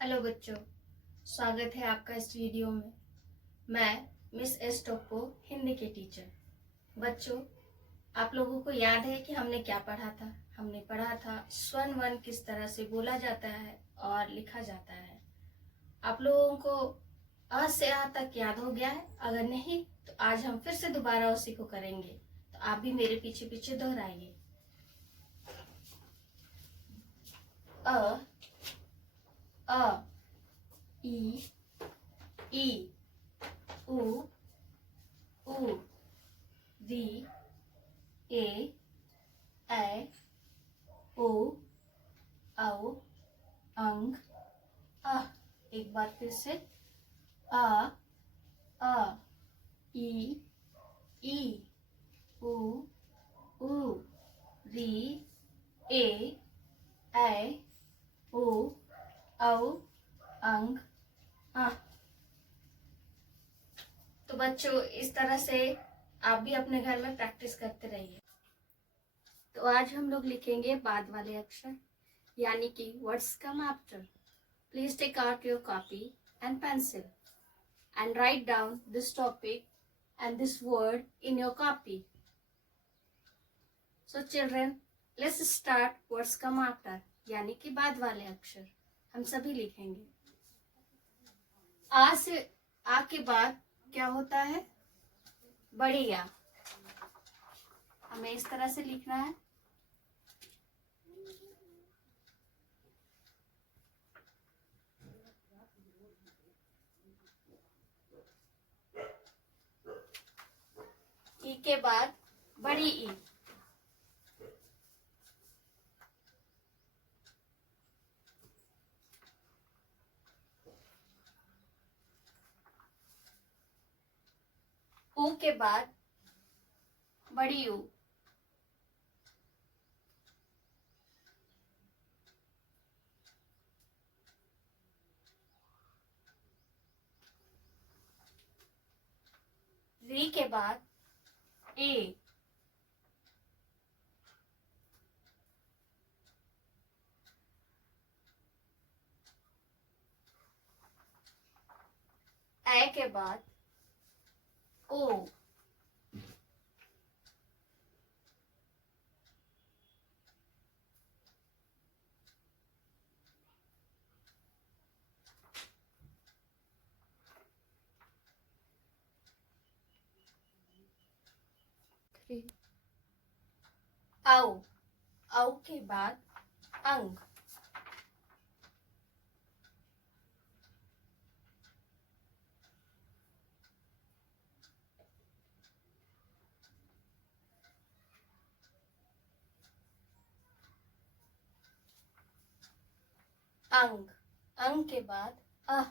Hello बच्चों, स्वागत है आपका इस वीडियो में। मैं मिस एस टोप्पो, हिंदी के टीचर। बच्चों, आप लोगों को याद है कि हमने क्या पढ़ा था? हमने पढ़ा था स्वर वर्ण किस तरह से बोला जाता है और लिखा जाता है। आप लोगों को अ से आ तक याद हो गया है? अगर नहीं तो आज हम फिर से दोबारा उसी को करेंगे, तो आप भी मेरे पीछे पीछे दोहराइए। अ अ ई ई उ ऊ री ए ऐ ओ औ अंग अ। एक बार फिर से अ अ ई ई उ ऊ री ए ऐ ओ औ अंग अ। तो बच्चों, इस तरह से आप भी अपने घर में प्रैक्टिस करते रहिए। तो आज हम लोग लिखेंगे बाद वाले अक्षर, यानी कि words come after. Please take out your copy and pencil and write down this topic and this word in your copy. So children, let's start words come after, यानी कि बाद वाले अक्षर हम सभी लिखेंगे। आ से आ के बाद क्या होता है? बड़ी आ। हमें इस तरह से लिखना है। ई के बाद बड़ी ई। ऊ के बाद बड़ी ऊ। री के बाद ए। ऐ के बाद ओ। औ। औ के बाद अंग। अंग। अंग के बाद अ।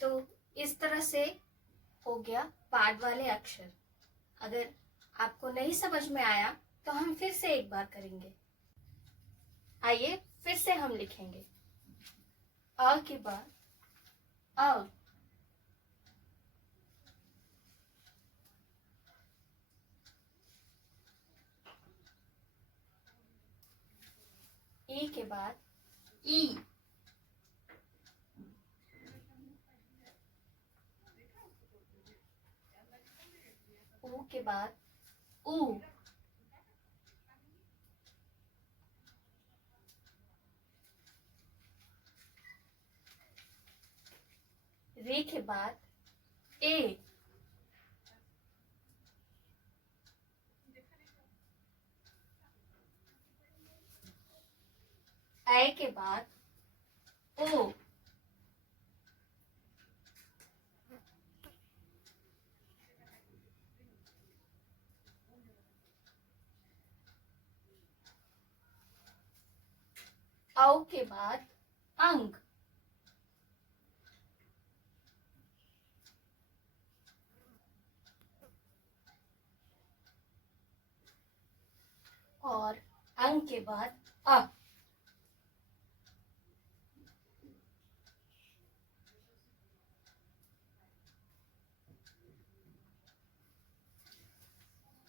तो इस तरह से हो गया बाद वाले अक्षर। अगर आपको नहीं समझ में आया तो हम फिर से एक बार करेंगे। आइए फिर से हम लिखेंगे। अ के बाद अ। ई के बाद ई। ऊ के बाद ऊ। रे के बाद ए। ऐ के बाद ओ। औ के बाद अंग। और अंग के बाद अ।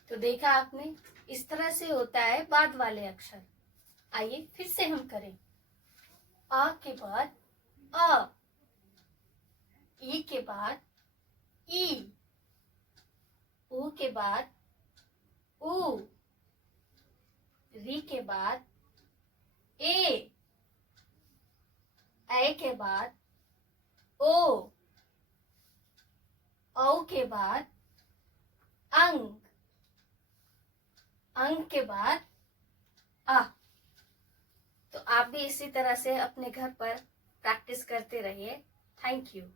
तो देखा आपने, इस तरह से होता है बाद वाले अक्षर। आइए फिर से हम करें। आ के बाद अ, ई के बाद ई, ऊ के बाद ऊ, री के बाद ए के बाद ओ, औ के बाद अंग, अंग के बाद आ। तो आप भी इसी तरह से अपने घर पर प्रैक्टिस करते रहिए। Thank you.